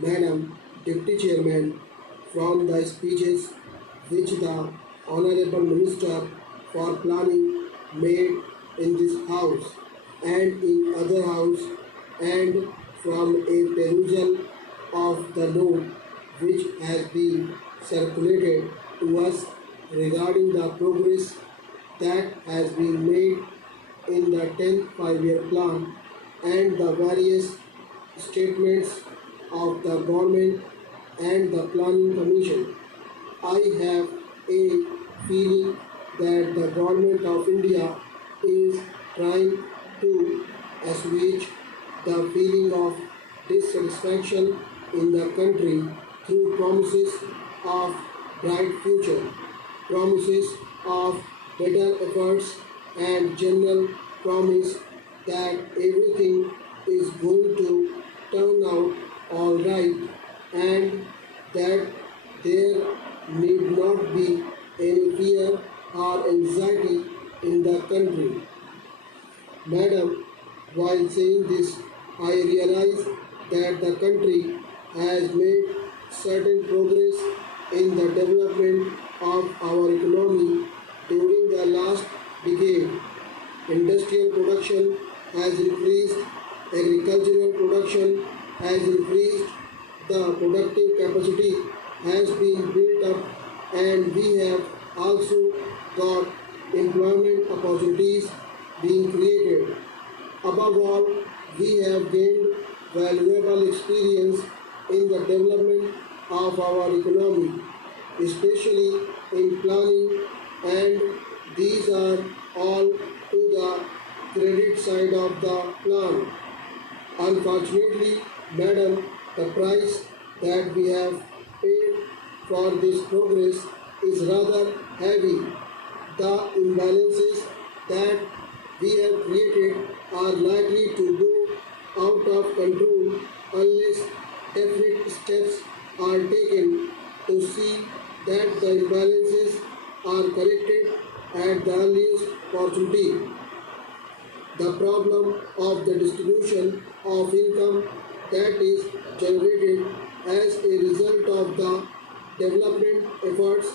Madam Deputy Chairman, from the speeches which the Honorable Minister for Planning made in this House and in other House, and from a perusal of the note which has been circulated to us regarding the progress that has been made in the 10th five-year plan and the various statements of the government and the planning commission. I have a feeling that the government of India is trying to assuage the feeling of dissatisfaction in the country through promises of bright future, promises of better efforts, and general promise that everything is going to turn out all right and that there need not be any fear or anxiety in the country. Madam, while saying this, I realize that the country has made certain progress in the development of our economy during the last decade. Industrial production has increased, agricultural production has increased, the productive capacity has been built up, and we have also got employment opportunities being created. Above all, we have gained valuable experience in the development of our economy, especially in planning, and these are all to the credit side of the plan. Unfortunately, madam, the price that we have paid for this progress is rather heavy. The imbalances that we have created are likely to go out of control unless definite steps are taken to see that the imbalances are corrected at the earliest opportunity. The problem of the distribution of income that is generated as a result of the development efforts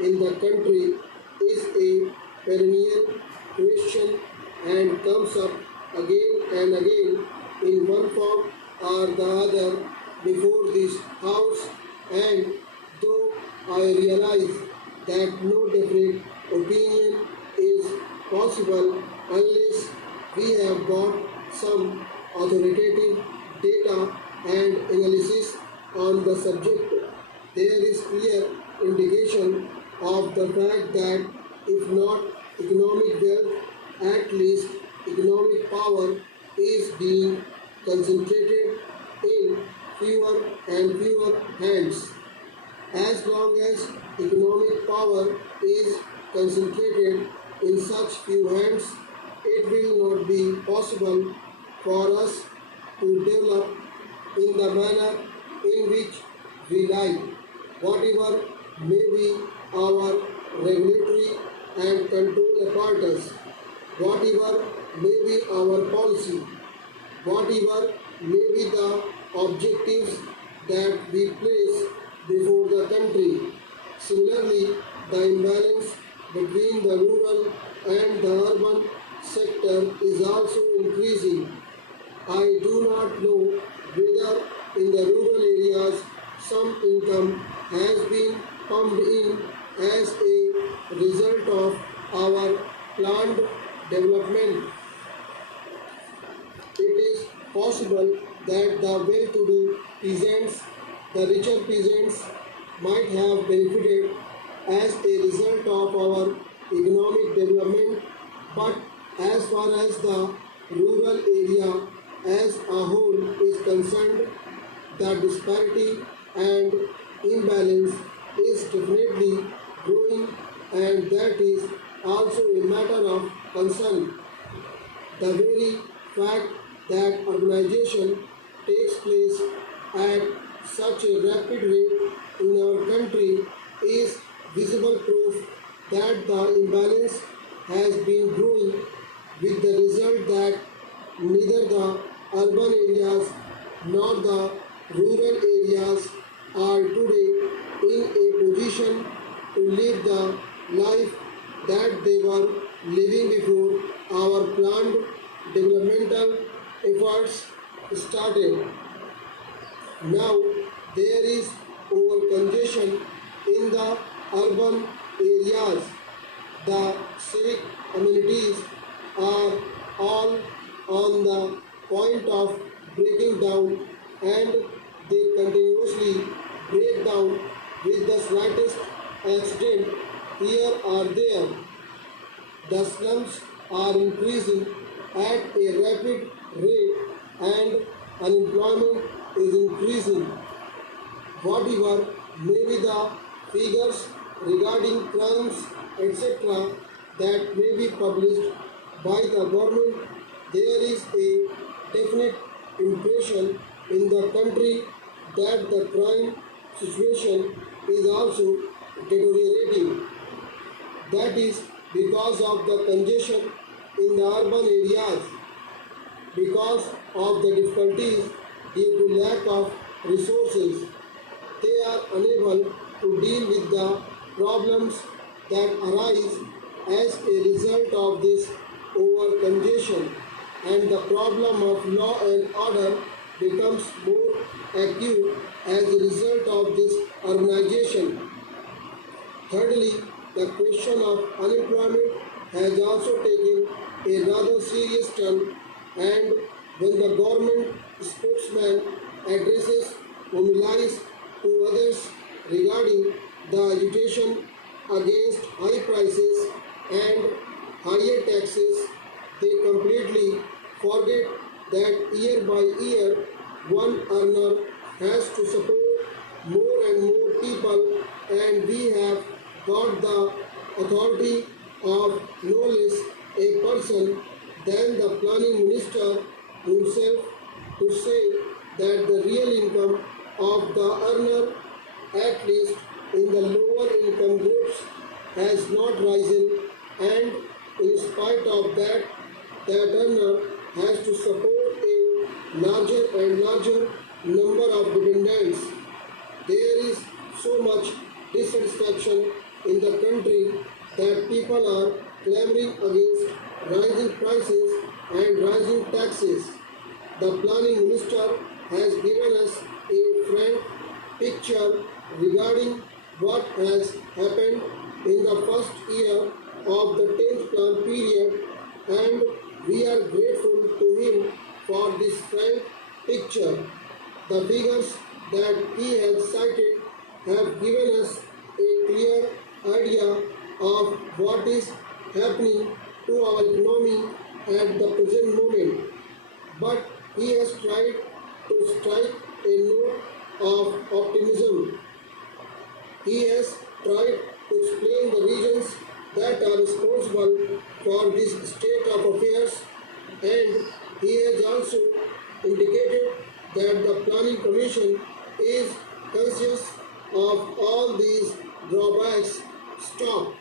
in the country is a perennial question and comes up again and again in one form or the other before this house, and though I realize that no definite opinion is possible unless we have got some authoritative data and analysis on the subject. There is clear indication of the fact that if not economic wealth, at least economic power is being concentrated in fewer and fewer hands. As long as economic power is concentrated in such few hands, it will not be possible for us to develop in the manner in which we like. Whatever may be our regulatory and control apparatus, whatever may be our policy, whatever may be the objectives that we place before the country. Similarly, the imbalance between the rural and the urban sector is also increasing. I do not know whether in the rural areas some income has been pumped in as a result of our planned development. It is possible that the well-to-do peasants, the richer peasants, might have benefited as a result of our economic development, but as far as the rural area as a whole is concerned, the disparity and imbalance is definitely growing, and that is also a matter of concern. The very fact that urbanization takes place at such a rapid rate in our country is visible proof that the imbalance has been growing, with the result that neither the urban areas nor the rural areas are today in a position to live the life that they were living before our planned developmental efforts started. Now there is overcongestion in the urban areas. The civic amenities are all on the point of breaking down, and they continuously break down with the slightest accident here or there. The slums are increasing at a rapid rate and unemployment is increasing. Whatever may be the figures regarding crimes, etc., that may be published by the government, there is a definite impression in the country that the crime situation is also deteriorating. That is because of the congestion in the urban areas, because of the difficulties due to lack of resources. They are unable to deal with the problems that arise as a result of this over congestion, and the problem of law and order becomes more acute as a result of this urbanization. Thirdly, the question of unemployment has also taken a rather serious turn, and when the government spokesman addresses homilies to others regarding the agitation against high prices and higher taxes, they completely forget that year by year one earner has to support more and more people, and we have got the authority of no less a person than the planning minister himself to say that the real income of the earner, at least in the lower income groups, has not risen, and in spite of that, that earner has to support a larger and larger number of dependents. There is so much dissatisfaction in the country that people are clamoring against rising prices and rising taxes. The planning minister has given us a frank picture regarding what has happened in the first year of the 10th plan period, and we are grateful to him for this frank picture. The figures that he has cited have given us a clear idea of what is happening to our economy at the present moment. But he has tried to strike a note of optimism. He has tried to explain the reasons that are responsible for this state of affairs, and he has also indicated that the Planning Commission is conscious of all these drawbacks. Stop.